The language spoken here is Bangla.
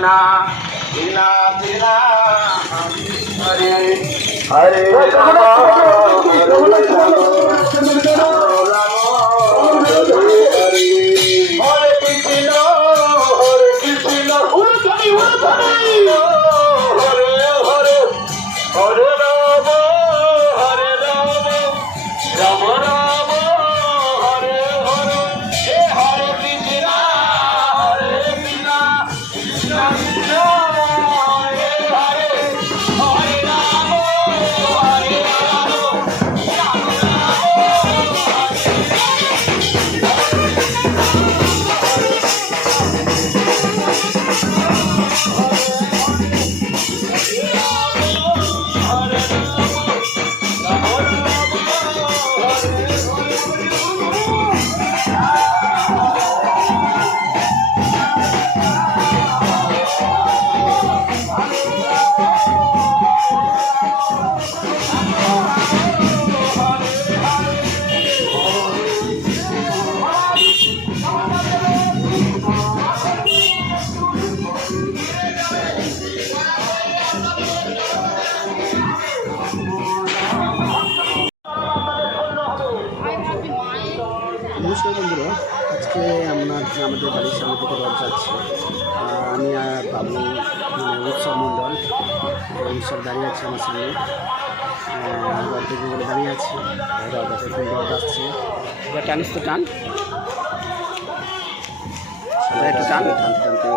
कृष्णा कृष्णा कृष्णा हरे हरे राम हरे राम राम हरे हरे हरे कृष्ण हरे हरे हरे राम राम राम हरे हरे हे हरे कृष्णा कृष्णा कृष्णा हरे हरे हरे राम राम নমস্কার বন্ধুরা, আজকে আমরা আমাদের বাড়ির সামনে থেকে রথ যাচ্ছি। আমি আর বাবু উৎসব মণ্ডল উৎসব দাঁড়িয়ে আছে আমার সামনে। রথ দেখবো বলে দাঁড়িয়ে আছি। রথ আসছে, এবার টানিস তো টান, একটু টান টানতে টানতে